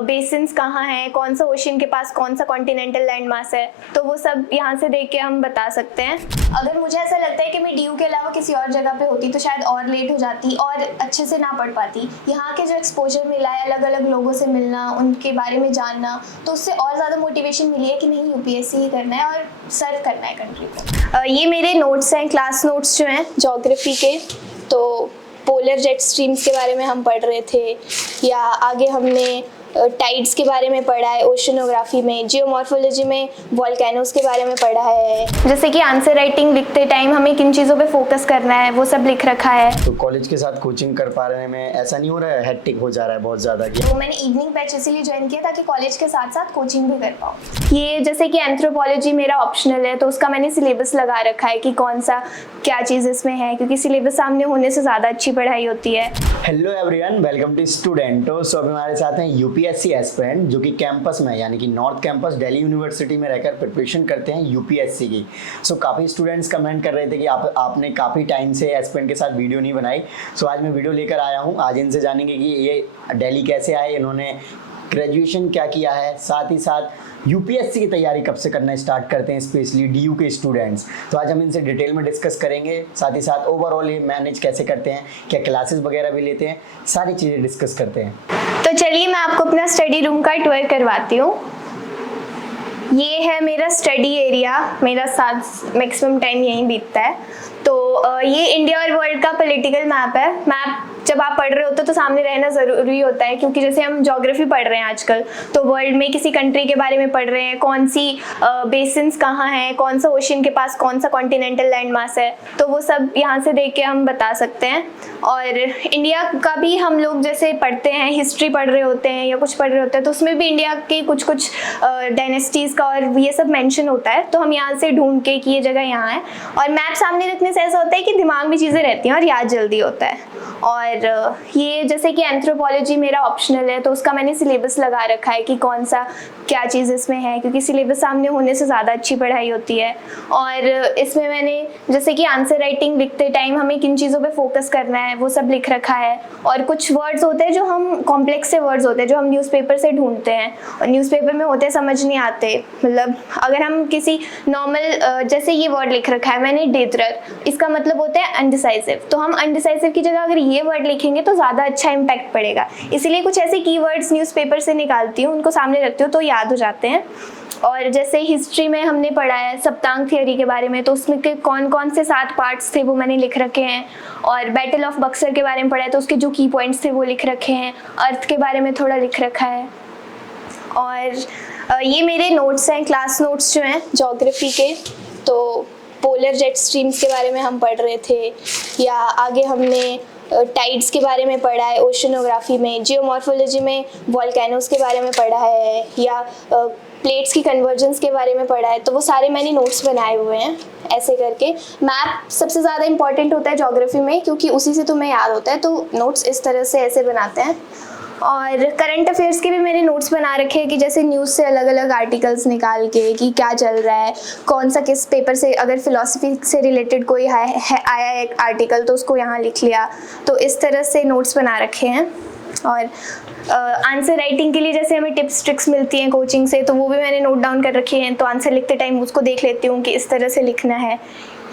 Basins कहाँ हैं, कौन सा ओशन के पास कौन सा कॉन्टिनेंटल लैंड मास है, तो वो सब यहाँ से देख के हम बता सकते हैं। अगर मुझे ऐसा लगता है कि मैं डीयू के अलावा किसी और जगह पे होती तो शायद और लेट हो जाती और अच्छे से ना पढ़ पाती। यहाँ के जो एक्सपोजर मिला है, अलग अलग लोगों से मिलना, उनके बारे में जानना, तो उससे और ज़्यादा मोटिवेशन मिली है कि नहीं यूपीएससी ही करना है और सर्व करना है कंट्री को। ये मेरे नोट्स हैं, क्लास नोट्स जो हैं ज्योग्राफी के। तो पोलर जेट स्ट्रीम्स के बारे में हम पढ़ रहे थे, या आगे हमने टाइड्स के बारे में पढ़ा है ओशनोग्राफी में, जियोमॉर्फोलॉजी में वॉल्केनोस के बारे में पढ़ा है। जैसे कि आंसर राइटिंग लिखते टाइम हमें किन चीज़ों पे फोकस करना है वो सब लिख रखा है। तो कॉलेज के साथ कोचिंग कर पा रहे में ऐसा नहीं हो रहा है, हेक्टिक हो जा रहा है बहुत ज़्यादा? तो मैंने इवनिंग बैच इसीलिए ज्वाइन किया ताकि कॉलेज के साथ साथ कोचिंग भी कर पाऊँ। ये जैसे कि एंथ्रोपोलॉजी मेरा ऑप्शनल है, तो उसका मैंने सिलेबस लगा रखा है कि कौन सा क्या चीज़ इसमें है, क्योंकि सिलेबस सामने होने से ज़्यादा अच्छी पढ़ाई होती है। हेलो एवरीवन, वेलकम टू स्टूडेंटो। सो अभी हमारे साथ हैं यूपीएससी एस्पिरेंट जो कि कैंपस में यानी कि नॉर्थ कैंपस दिल्ली यूनिवर्सिटी में रहकर प्रिपरेशन करते हैं यूपीएससी की। सो काफ़ी स्टूडेंट्स कमेंट कर रहे थे कि आपने काफ़ी टाइम से एस्पिरेंट के साथ वीडियो नहीं बनाई। सो आज मैं वीडियो लेकर आया हूँ। आज इनसे जानेंगे कि ये दिल्ली कैसे आए, इन्होंने ग्रेजुएशन क्या किया है, साथ ही साथ यूपीएससी की तैयारी कब से करना स्टार्ट करते हैं, स्पेशली डीयू के स्टूडेंट्स। तो आज हम इनसे डिटेल में डिस्कस करेंगे, साथ ही साथ ओवरऑल ये मैनेज कैसे करते हैं, क्या क्लासेस वगैरह भी लेते हैं, सारी चीज़ें डिस्कस करते हैं। तो चलिए मैं आपको अपना स्टडी रूम का टूर करवाती हूँ। ये है मेरा स्टडी एरिया, मेरा साथ मैक्सिमम टाइम यहीं बीतता है। तो ये इंडिया और वर्ल्ड का पॉलिटिकल मैप है। मैप जब आप पढ़ रहे होते हो तो सामने रहना ज़रूरी होता है, क्योंकि जैसे हम ज्योग्राफी पढ़ रहे हैं आजकल, तो वर्ल्ड में किसी कंट्री के बारे में पढ़ रहे हैं, कौन सी बेसिन्स कहाँ हैं, कौन सा ओशन के पास कौन सा कॉन्टिनेंटल लैंड मास है, तो वो सब यहाँ से देख के हम बता सकते हैं। और इंडिया का भी हम लोग जैसे पढ़ते हैं, हिस्ट्री पढ़ रहे होते हैं या कुछ पढ़ रहे होते हैं, तो उसमें भी इंडिया की कुछ कुछ डायनेस्टीज़ का और ये सब मेंशन होता है, तो हम यहाँ से ढूंढ के कि ये जगह यहाँ है। और मैप सामने रखने से ऐसा होता है कि दिमाग में चीज़ें रहती हैं और याद जल्दी होता है। और ये जैसे कि एंथ्रोपोलॉजी मेरा ऑप्शनल है, तो उसका मैंने सिलेबस लगा रखा है कि कौन सा क्या चीज़ इसमें है, क्योंकि सिलेबस सामने होने से ज़्यादा अच्छी पढ़ाई होती है। और इसमें मैंने जैसे कि आंसर राइटिंग लिखते टाइम हमें किन चीज़ों पे फोकस करना है वो सब लिख रखा है। और कुछ वर्ड्स होते हैं जो हम कॉम्प्लेक्स से वर्ड्स होते हैं जो हम न्यूज़पेपर से ढूंढते हैं और न्यूज़पेपर में होते समझ नहीं आते। मतलब अगर हम किसी नॉर्मल जैसे ये वर्ड लिख रखा है मैंने डेजरर, इसका मतलब होता है अनडिसाइसिव, तो हम अनडिसाइसिव की जगह अगर ये वर्ड लिखेंगे तो ज़्यादा अच्छा इम्पैक्ट पड़ेगा। इसलिए कुछ ऐसे कीवर्ड्स न्यूज़पेपर से निकालती हूँ, उनको सामने रखती हूँ तो याद हो जाते हैं। और जैसे हिस्ट्री में हमने पढ़ा है सप्तांग थियरी के बारे में, तो उसमें के कौन कौन से 7 पार्ट्स थे वो मैंने लिख रखे हैं। और बैटल ऑफ बक्सर के बारे में पढ़ा है, तो उसके जो की पॉइंट्स थे वो लिख रखे हैं। अर्थ के बारे में थोड़ा लिख रखा है। और ये मेरे नोट्स हैं, क्लास नोट्स जो हैं ज्योग्राफी के। तो पोलर जेट स्ट्रीम्स के बारे में हम पढ़ रहे थे, या आगे हमने टाइड्स के बारे में पढ़ा है ओशनोग्राफी में, जियोमॉर्फोलॉजी में वॉल्केनोस के बारे में पढ़ा है, या प्लेट्स की कन्वर्जेंस के बारे में पढ़ा है। तो वो सारे मैंने नोट्स बनाए हुए हैं ऐसे करके। मैप सबसे ज़्यादा इंपॉर्टेंट होता है ज्योग्राफी में, क्योंकि उसी से तुम्हें याद होता है, तो नोट्स इस तरह से ऐसे बनाते हैं। और करंट अफेयर्स के भी मैंने नोट्स बना रखे हैं कि जैसे न्यूज़ से अलग अलग आर्टिकल्स निकाल के कि क्या चल रहा है, कौन सा किस पेपर से, अगर फिलॉसफी से रिलेटेड कोई आया एक आर्टिकल तो उसको यहाँ लिख लिया। तो इस तरह से नोट्स बना रखे हैं। और आंसर राइटिंग के लिए जैसे हमें टिप्स ट्रिक्स मिलती हैं कोचिंग से, तो वो भी मैंने नोट डाउन कर रखे हैं। तो आंसर लिखते टाइम उसको देख लेती हूँ कि इस तरह से लिखना है।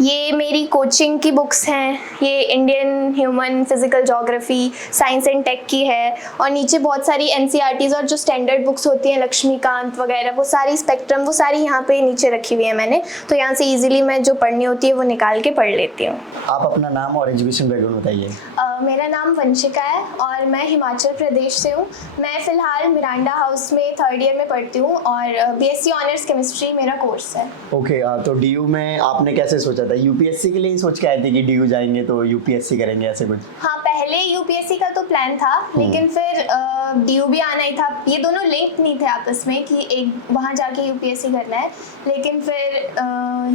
ये मेरी कोचिंग की बुक्स हैं, ये Indian human physical geography, science and tech की है। और नीचे बहुत सारी एनसीईआरटीज़ और जो स्टैंडर्ड बुक्स होती हैं लक्ष्मीकांत वगैरह, वो सारी स्पेक्ट्रम, वो सारी यहाँ पे नीचे रखी हुई है मैंने। तो यहाँ से इजीली मैं जो पढ़नी होती है वो निकाल के पढ़ लेती हूँ। आप अपना नाम और एजुकेशन बैकग्राउंड बताइए। मेरा नाम वंशिका है और मैं हिमाचल प्रदेश से हूँ। मैं फ़िलहाल मिरांडा हाउस में 3rd ईयर में पढ़ती हूँ और बीएससी ऑनर्स केमिस्ट्री मेरा कोर्स है। ओके, तो डीयू में आपने कैसे सोचा था? यूपीएससी के लिए ही सोच के आए थे कि डीयू जाएंगे तो यूपीएससी करेंगे, ऐसे कुछ? हाँ, पहले यूपीएससी का तो प्लान था, लेकिन फिर डीयू भी आना ही था। ये दोनों लिंक नहीं थे आपस में कि एक वहाँ जाके यूपीएससी करना है। लेकिन फिर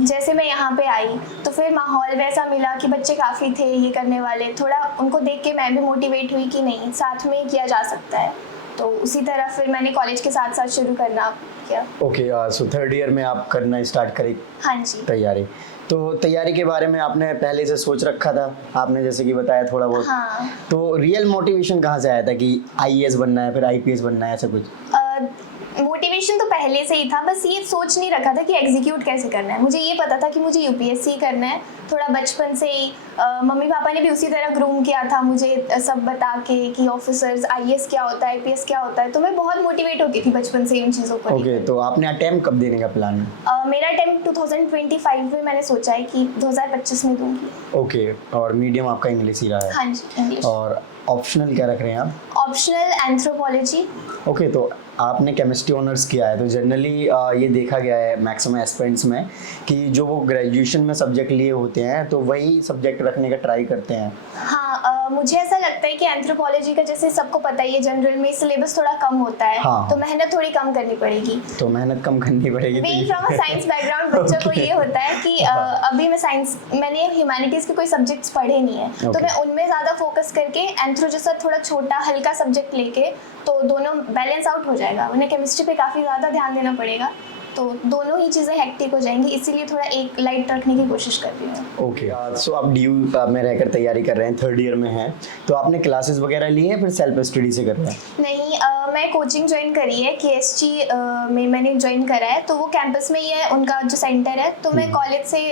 जैसे मैं यहाँ पे आई तो फिर माहौल वैसा मिला कि बच्चे काफ़ी थे ये करने वाले, थोड़ा उनको देख के मैं भी मोटिवेट हुई कि नहीं, साथ में किया जा सकता है। तो उसी तरह फिर मैंने कॉलेज के साथ साथ शुरू करना किया। ओके, सो थर्ड ईयर में आप करना स्टार्ट करी हाँ जी। तैयारी। तो तैयारी के बारे में आपने पहले से सोच रखा था, आपने जैसे कि बताया थोड़ा बहुत। हाँ। तो रियल मोटिवेशन कहाँ से आया था कि आईएएस बनना है फिर आईपीएस बनना है, ऐसा कुछ? मोटिवेशन तो पहले से ही था, बस ये सोच नहीं रखा था कि एग्जीक्यूट कैसे करना है। मुझे ये पता था कि मुझे यूपीएससी करना है। थोड़ा बचपन से ही मम्मी पापा ने भी उसी तरह ग्रूम किया था मुझे, सब बता के कि ऑफिसर्स आईएएस क्या होता है, आईपीएस क्या होता है। तो मैं बहुत मोटिवेट होती थी बचपन से इन चीज़ों पर। ओके, तो आपने अटेम्प्ट कब देने का प्लान है? मेरा अटेम्प्ट 2025 में मैंने सोचा है कि 2025 में दूंगी। ओके, और मीडियम आपका इंग्लिश ही रहा है? हाँ जी, इंग्लिश। और ऑप्शनल क्या रख रहे हैं आप? Optional anthropology. ओके, तो आपने केमिस्ट्री ऑनर्स किया है, तो जनरली ये देखा गया है मैक्सिमम एस्पिरेंट्स में कि जो वो ग्रेजुएशन में सब्जेक्ट लिए होते हैं तो वही सब्जेक्ट रखने का ट्राई करते हैं। हाँ, मुझे ऐसा लगता है कि एंथ्रोपोलॉजी का, जैसे सबको पता ही है, जनरल में सिलेबस थोड़ा कम होता है। हाँ। तो मेहनत थोड़ी कम करनी पड़ेगी। तो मेहनत कम करनी पड़ेगी। Being from a science background बच्चों को ये होता है कि अभी मैंने ह्यूमैनिटीज के कोई सब्जेक्ट्स पढ़े नहीं है, तो मैं उनमें ज़्यादा फोकस करके एंथ्रो जैसा थोड़ा छोटा हल्का सब्जेक्ट लेके तो दोनों बैलेंस आउट हो जाएगा। उन्हें केमिस्ट्री पे काफ़ी ज़्यादा ध्यान देना पड़ेगा, तो दोनों ही चीज़ें हेक्टिक हो जाएंगी, इसीलिए थोड़ा एक लाइट रखने की कोशिश कर रही हूँ। ओके, सो आप डीयू में रहकर तैयारी कर रहे हैं, थर्ड ईयर में हैं, तो आपने क्लासेस वगैरह ली है फिर सेल्फ स्टडी से कर रहे हैं? नहीं, मैं कोचिंग ज्वाइन करी है, केएसजी में मैंने ज्वाइन करा है। तो वो कैंपस में ही है उनका जो सेंटर है, तो मैं कॉलेज से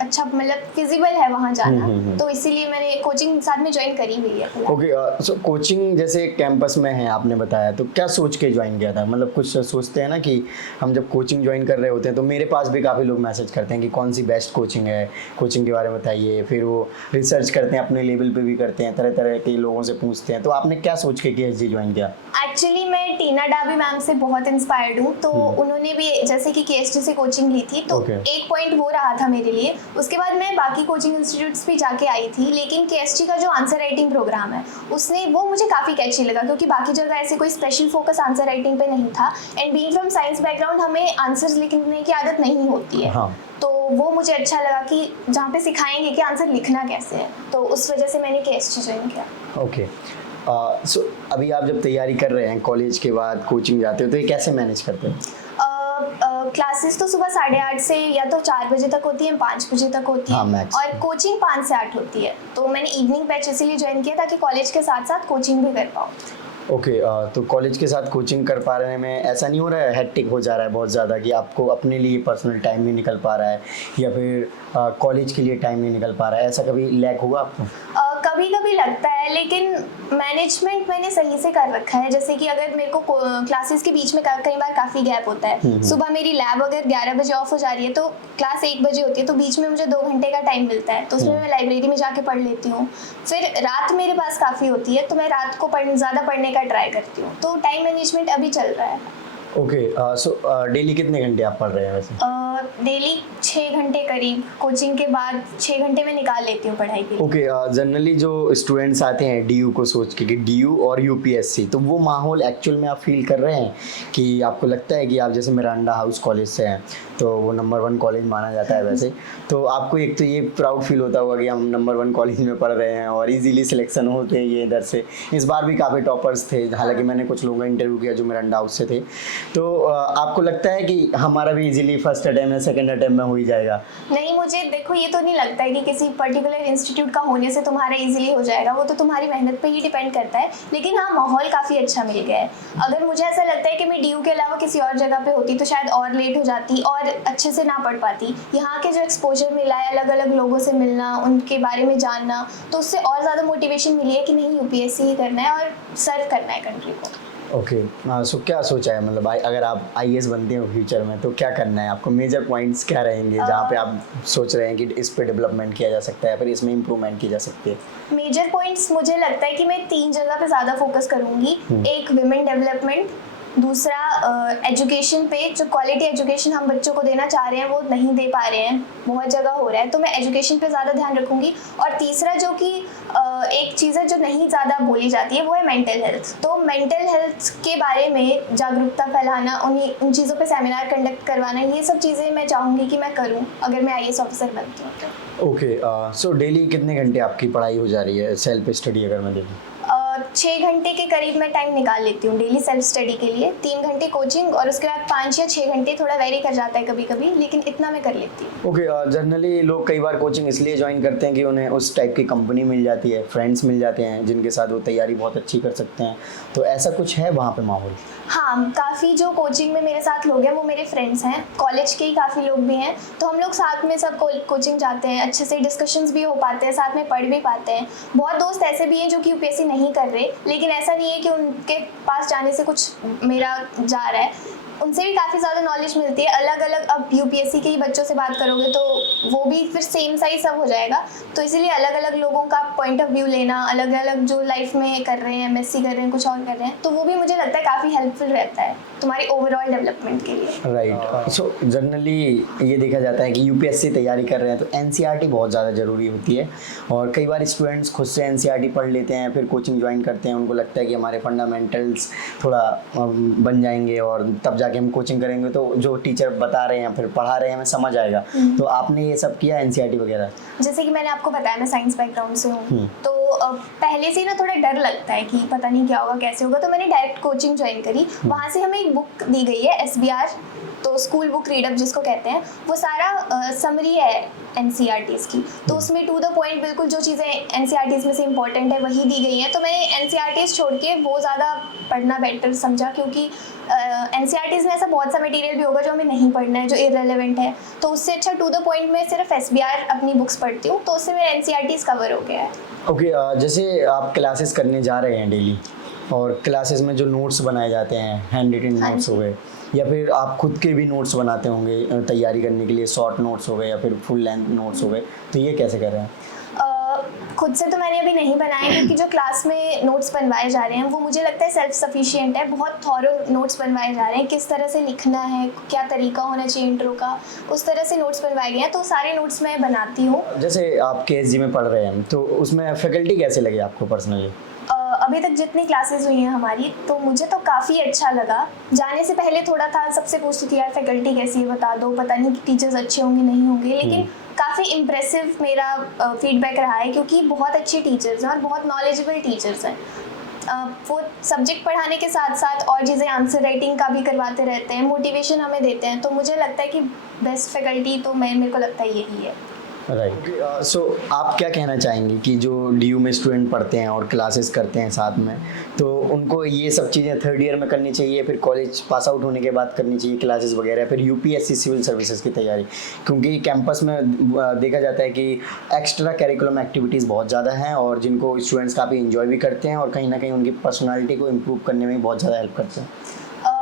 अच्छा मतलब फिजिबल है वहाँ जाना, तो इसीलिए मैंने कोचिंग साथ में ज्वाइन करी हुई है। ओके, सो कोचिंग जैसे कैंपस में है आपने बताया, तो क्या सोच के ज्वाइन किया था? मतलब कुछ सोचते हैं ना कि हम जब कोचिंग ज्वाइन कर रहे होते हैं, तो मेरे पास भी काफ़ी लोग मैसेज करते हैं कि कौन सी बेस्ट कोचिंग है, कोचिंग के बारे में बताइए। फिर वो रिसर्च करते हैं, अपने लेवल पे भी करते हैं, तरह तरह के लोगों से पूछते हैं। तो आपने क्या सोच के केएसजी ज्वाइन किया? एक्चुअली मैं टीना डाबी मैम से बहुत इंस्पायर्ड हूँ। तो उन्होंने भी जैसे कि केएसजी से कोचिंग ली थी, तो एक पॉइंट वो रहा था मेरे लिए। उसके बाद मैं बाकी कोचिंग इंस्टीट्यूट्स भी जाके आई थी, लेकिन केएसजी का जो आंसर राइटिंग प्रोग्राम है वो मुझे काफ़ी कैची लगा, क्योंकि बाकी जगह ऐसे कोई स्पेशल फोकस आंसर राइटिंग पे नहीं था। And being from science background हमें आंसर्स लिखने की आदत नहीं होती है। हाँ। तो वो मुझे अच्छा लगा कि जहाँ पे सिखाएंगे कि आंसर लिखना कैसे है, तो उस वजह से मैंने केएसजी ज्वाइन किया। ओके, सो अभी आप जब तैयारी कर रहे हैं, कॉलेज के बाद कोचिंग जाते हो, तो ये कैसे मैनेज करते हैं? क्लासेस तो सुबह 8:30 से या तो 4 बजे तक होती है, 5 बजे तक होती है। हाँ, और कोचिंग 5 से 8 होती है। तो मैंने इवनिंग बैच इसीलिए ज्वाइन किया ताकि कॉलेज के साथ साथ कोचिंग भी कर पाऊँ। ओके, तो कॉलेज के साथ कोचिंग कर पा रहे में ऐसा नहीं हो रहा है, हेक्टिक हो जा रहा है बहुत ज़्यादा कि आपको अपने लिए पर्सनल टाइम नहीं निकल पा रहा है, या फिर कॉलेज के लिए टाइम नहीं निकल पा रहा है, ऐसा कभी लैग हुआ आपको? कभी कभी लगता है, लेकिन मैनेजमेंट मैंने सही से कर रखा है। जैसे कि अगर मेरे को क्लासेस के बीच में कई बार काफ़ी गैप होता है। सुबह मेरी लैब अगर 11 बजे ऑफ हो जा रही है तो क्लास 1 बजे होती है, तो बीच में मुझे 2 घंटे का टाइम मिलता है, तो उसमें मैं लाइब्रेरी में जाके पढ़ लेती हूँ। फिर रात मेरे पास काफ़ी होती है, तो मैं रात को ज़्यादा पढ़ने का ट्राई करती हूँ। तो टाइम मैनेजमेंट अभी चल रहा है। ओके, सो डेली कितने घंटे आप पढ़ रहे हैं वैसे? डेली 6 घंटे करीब, कोचिंग के बाद 6 घंटे में निकाल लेती हूँ पढ़ाई के लिए। ओके, जनरली जो स्टूडेंट्स आते हैं डीयू को सोच के कि डीयू और यूपीएससी, तो वो माहौल एक्चुअल में आप फील कर रहे हैं कि आपको लगता है कि आप जैसे मिरांडा हाउस कॉलेज से हैं, तो वो नंबर 1 कॉलेज माना जाता है वैसे, तो आपको एक तो ये प्राउड फील होता होगा कि हम नंबर 1 कॉलेज में पढ़ रहे हैं और इजीली सिलेक्शन होते हैं ये इधर से। इस बार भी काफ़ी टॉपर्स थे, हालांकि मैंने कुछ लोगों का इंटरव्यू किया जो मिरांडा हाउस से थे। तो आपको लगता है कि हमारा भी इजीली फर्स्ट अटेम्प्ट या सेकंड अटेम्प्ट में हो ही जाएगा? नहीं, मुझे देखो ये तो नहीं लगता है कि किसी पर्टिकुलर इंस्टीट्यूट का होने से तुम्हारा इजीली हो जाएगा, वो तो तुम्हारी मेहनत पे ही डिपेंड करता है। लेकिन हाँ, माहौल काफ़ी अच्छा मिल गया है। अगर मुझे ऐसा लगता है कि मैं डीयू के अलावा किसी और जगह पे होती तो शायद और लेट हो जाती और अच्छे से ना पढ़ पाती। यहाँ के जो एक्सपोजर मिला है, अलग अलग लोगों से मिलना, उनके बारे में जानना, तो उससे और ज़्यादा मोटिवेशन मिली है कि नहीं, यूपीएससी ही करना है और सर्व करना है कंट्री को। ओके, सो क्या सोचा है, मतलब अगर आप आईएएस बनते हो फ्यूचर में तो क्या करना है आपको? मेजर पॉइंट्स क्या रहेंगे जहाँ पे आप सोच रहे हैं कि इस पे डेवलपमेंट किया जा सकता है, फिर इसमें इम्प्रूवमेंट की जा सकती है? मेजर पॉइंट्स मुझे लगता है कि मैं 3 जगह पे ज़्यादा फोकस करूँगी। एक विमेन डेवलपमेंट, दूसरा एजुकेशन पे, जो क्वालिटी एजुकेशन हम बच्चों को देना चाह रहे हैं वो नहीं दे पा रहे हैं, बहुत जगह हो रहा है, तो मैं एजुकेशन पे ज़्यादा ध्यान रखूँगी। और तीसरा जो कि एक चीज़ है जो नहीं ज़्यादा बोली जाती है, वो है मेंटल हेल्थ। तो मेंटल हेल्थ के बारे में जागरूकता फैलाना, उन चीज़ों पे सेमिनार कंडक्ट करवाना, ये सब चीज़ें मैं चाहूँगी कि मैं करूँ अगर मैं आईएएस ऑफिसर बनती हूँ तो। ओके, सो डेली कितने घंटे आपकी पढ़ाई हो जा रही है, सेल्फ स्टडी अगर मैं देखूँ? 6 घंटे के करीब मैं टाइम निकाल लेती हूँ डेली सेल्फ स्टडी के लिए। 3 घंटे कोचिंग और उसके बाद 5 या 6 घंटे, थोड़ा वेरी कर जाता है कभी कभी, लेकिन इतना मैं कर लेती हूँ। ओके, जनरली लोग कई बार कोचिंग इसलिए ज्वाइन करते हैं कि उन्हें उस टाइप की कंपनी मिल जाती है, फ्रेंड्स मिल जाते हैं जिनके साथ वो तैयारी बहुत अच्छी कर सकते हैं, तो ऐसा कुछ है वहाँ पे माहौल? हाँ, काफ़ी जो कोचिंग में मेरे साथ लोग हैं वो मेरे फ्रेंड्स हैं, कॉलेज के ही काफ़ी लोग भी हैं, तो हम लोग साथ में सब कोचिंग जाते हैं, अच्छे से डिस्कशंस भी हो पाते हैं, साथ में पढ़ भी पाते हैं। बहुत दोस्त ऐसे भी हैं जो कि यूपीएससी नहीं कर रहे, लेकिन ऐसा नहीं है कि उनके पास जाने से कुछ मेरा जा रहा है, उनसे भी काफ़ी ज़्यादा नॉलेज मिलती है। अलग अलग अब यूपीएससी के ही बच्चों से बात करोगे तो वो भी फिर सेम सा ही सब हो जाएगा, तो इसीलिए अलग अलग लोगों का पॉइंट ऑफ व्यू लेना, अलग अलग जो लाइफ में कर रहे हैं, एमएससी कर रहे हैं, कुछ और कर रहे हैं, तो वो भी मुझे लगता है काफ़ी हेल्पफुल रहता है तुम्हारी ओवरऑल डेवलपमेंट के लिए। राइट। सो जनरली ये देखा जाता है कि यूपीएससी तैयारी कर रहे हैं तो एनसीईआरटी बहुत ज़्यादा ज़रूरी होती है, और कई बार स्टूडेंट्स खुद से एनसीईआरटी पढ़ लेते हैं, फिर कोचिंग ज्वाइन करते हैं, उनको लगता है कि हमारे फंडामेंटल्स थोड़ा बन जाएंगे और तब जाके हम कोचिंग करेंगे तो जो टीचर बता रहे हैं फिर पढ़ा रहे हैं हमें समझ आएगा। तो आपने ये सब किया एनसीईआरटी वगैरह? जैसे कि मैंने आपको बताया मैं साइंस बैकग्राउंड से हूँ, तो पहले से ही ना थोड़ा डर लगता है कि पता नहीं क्या होगा, कैसे होगा, तो मैंने डायरेक्ट कोचिंग ज्वाइन करी। वहाँ से हमें एक बुक दी गई है एसबीआर, तो स्कूल बुक रीडअप जिसको कहते हैं, वो सारा समरी है एनसीईआरटीज़ की, तो उसमें टू द पॉइंट बिल्कुल जो चीज़ें एनसीईआरटीज़ में से इंपॉर्टेंट है वही दी गई हैं। तो मैंने एनसीईआरटीज़ छोड़ के वो ज़्यादा पढ़ना बेटर समझा, क्योंकि एनसीईआरटीज़ में ऐसा बहुत सा मटेरियल भी होगा जो हमें नहीं पढ़ना है, जो इररेलेवेंट है, तो उससे अच्छा टू द पॉइंट में सिर्फ एसबीआर अपनी बुक्स पढ़ती हूँ, तो उससे मेरा एनसीईआरटीज़ कवर हो गया है। ओके, जैसे आप क्लासेस करने जा रहे हैं डेली, और क्लासेस में जो नोट्स बनाए जाते हैं, हैंड रिटन नोट्स हो गए, या फिर आप खुद के भी नोट्स बनाते होंगे तैयारी करने के लिए, शॉर्ट नोट्स हो गए या फिर फुल लेंथ नोट्स हो गए, तो ये कैसे कर रहे हैं? खुद से तो मैंने अभी नहीं बनाए, क्योंकि जो क्लास में नोट्स बनवाए जा रहे हैं वो मुझे लगता है सेल्फ सफिशिएंट है। बहुत थॉरो नोट्स बनवाए जा रहे हैं, किस तरह से लिखना है, क्या तरीका होना चाहिए इंट्रो का, उस तरह से नोट्स बनवाए गए हैं, तो सारे नोट्स मैं बनाती हूँ। जैसे आप केएसजी में पढ़ रहे हैं तो उसमें फैकल्टी कैसे लगे आपको पर्सनली? अभी तक जितनी क्लासेस हुई हैं हमारी, तो मुझे तो काफ़ी अच्छा लगा। जाने से पहले थोड़ा था, सबसे पूछती थी यार फैकल्टी कैसी है बता दो, पता नहीं कि टीचर्स अच्छे होंगे नहीं होंगे, लेकिन काफ़ी इम्प्रेसिव मेरा फीडबैक रहा है, क्योंकि बहुत अच्छे टीचर्स हैं और बहुत नॉलेजेबल टीचर्स हैं। वो सब्जेक्ट पढ़ाने के साथ साथ और चीज़ें आंसर राइटिंग का भी करवाते रहते हैं, मोटिवेशन हमें देते हैं, तो मुझे लगता है कि बेस्ट फैकल्टी तो मेरे को लगता है यही है। राइट। सो आप क्या कहना चाहेंगे कि जो डीयू में स्टूडेंट पढ़ते हैं और क्लासेस करते हैं साथ में, तो उनको ये सब चीज़ें थर्ड ईयर में करनी चाहिए, फिर कॉलेज पास आउट होने के बाद करनी चाहिए क्लासेस वगैरह, फिर यूपीएससी सिविल सर्विसेज की तैयारी? क्योंकि कैंपस में देखा जाता है कि एक्स्ट्रा करिकुलम एक्टिविटीज़ बहुत ज़्यादा हैं और जिनको स्टूडेंट्स काफ़ी इन्जॉय भी करते हैं और कहीं ना कहीं उनकी पर्सनैलिटी को इम्प्रूव करने में बहुत ज़्यादा हेल्प करते हैं।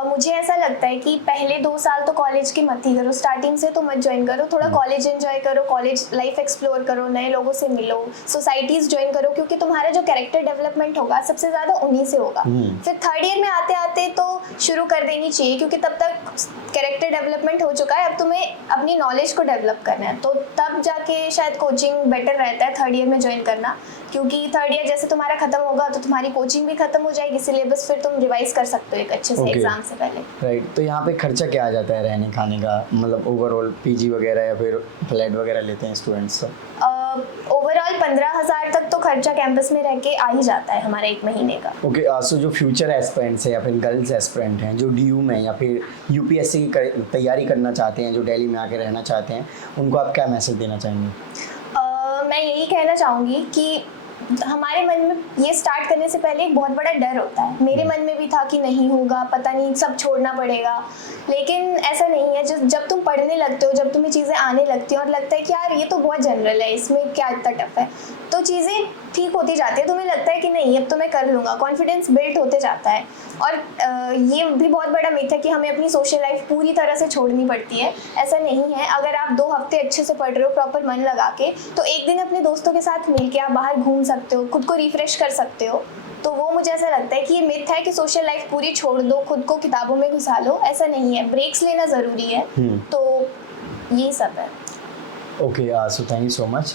मुझे ऐसा लगता है कि पहले 2 साल तो कॉलेज के मत ही करो, स्टार्टिंग से तो मत ज्वाइन करो, थोड़ा कॉलेज एंजॉय करो, कॉलेज लाइफ एक्सप्लोर करो, नए लोगों से मिलो, सोसाइटीज़ ज्वाइन करो, क्योंकि तुम्हारा जो कैरेक्टर डेवलपमेंट होगा सबसे ज़्यादा उन्हीं से होगा। फिर थर्ड ईयर में आते आते तो शुरू कर देनी चाहिए, क्योंकि तब तक कैरेक्टर डेवलपमेंट हो चुका है, अब तुम्हें अपनी नॉलेज को डेवलप करना है, तो तब जाके शायद कोचिंग बेटर रहता है थर्ड ईयर में ज्वाइन करना, क्योंकि थर्ड ईयर जैसे तुम्हारा खत्म होगा तो तुम्हारी कोचिंग भी खत्म हो जाएगी, सिलेबस फिर तुम रिवाइज कर सकते हो एक अच्छे से एग्जाम से पहले। राइट। तो यहाँ पे खर्चा क्या आ जाता है रहने खाने का, मतलब ओवरऑल पीजी वगैरह या फिर फ्लैट वगैरह लेते हैं स्टूडेंट्स तो? ओवरऑल 15,000 तक तो खर्चा कैंपस में रह के आ ही जाता है हमारे एक महीने का। ओके, सो जो फ्यूचर एस्पिरेंट्स है या फिर गर्ल्स एस्पिरेंट हैं जो डीयू में या फिर यूपीएससी की तैयारी करना चाहते हैं, जो दिल्ली में आके रहना चाहते हैं, उनको आप क्या मैसेज देना चाहेंगे? मैं यही कहना चाहूँगी कि हमारे मन में ये स्टार्ट करने से पहले एक बहुत बड़ा डर होता है, मेरे मन में भी था कि नहीं होगा, पता नहीं, सब छोड़ना पड़ेगा, लेकिन ऐसा नहीं है। जब तुम पढ़ने लगते हो, जब तुम्हें चीज़ें आने लगती हैं और लगता है कि यार ये तो बहुत जनरल है, इसमें क्या इतना टफ है, तो चीज़ें ठीक होती जाती है, तुम्हें लगता है कि नहीं अब तो मैं कर लूँगा, कॉन्फिडेंस बिल्ड होते जाता है। और ये भी बहुत बड़ा मिथ है कि हमें अपनी सोशल लाइफ पूरी तरह से छोड़नी पड़ती है, ऐसा नहीं है। अगर आप 2 हफ्ते अच्छे से पढ़ रहे हो प्रॉपर मन लगा के, तो एक दिन अपने दोस्तों के साथ मिलके आप बाहर घूम सकते हो, खुद को रिफ्रेश कर सकते हो, तो वो मुझे ऐसा लगता है कि ये मिथ है कि सोशल लाइफ पूरी छोड़ दो, खुद को किताबों में घुसा लो, ऐसा नहीं है, ब्रेक्स लेना ज़रूरी है, तो यही सब है। Okay, so thank you so much.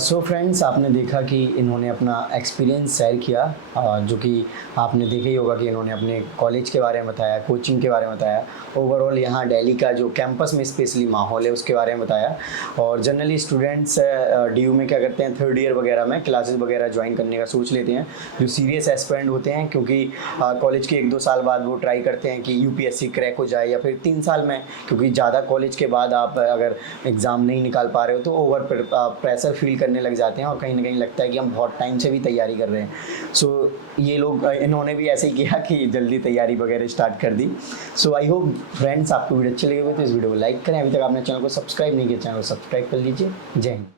So friends, आपने देखा कि इन्होंने अपना एक्सपीरियंस शेयर किया, जो कि आपने देखा ही होगा कि इन्होंने अपने कॉलेज के बारे में बताया, कोचिंग के बारे में बताया, ओवरऑल यहाँ दिल्ली का जो कैंपस में स्पेशली माहौल है उसके बारे में बताया। और जनरली स्टूडेंट्स DU में क्या करते हैं, थर्ड ईयर वगैरह में क्लासेस वगैरह ज्वाइन करने का सोच लेते हैं, जो सीरियस एस्पिरेंट होते हैं, क्योंकि कॉलेज के 1-2 साल बाद वो ट्राई करते हैं कि UPSC क्रैक हो जाए, या फिर 3 साल में, क्योंकि ज़्यादा कॉलेज के बाद आप अगर एग्ज़ाम नहीं निकाल पा रहे हो तो ओवर प्रेशर फील करने लग जाते हैं और कहीं ना कहीं लगता है कि हम बहुत टाइम से भी तैयारी कर रहे हैं। सो ये लोग, इन्होंने भी ऐसे ही किया कि जल्दी तैयारी वगैरह स्टार्ट कर दी। सो आई होप फ्रेंड्स आपको वीडियो अच्छी लगी हो तो इस वीडियो को लाइक करें, अभी तक आपने चैनल को सब्सक्राइब नहीं किया चैनल को सब्सक्राइब कर लीजिए। जय हिंद।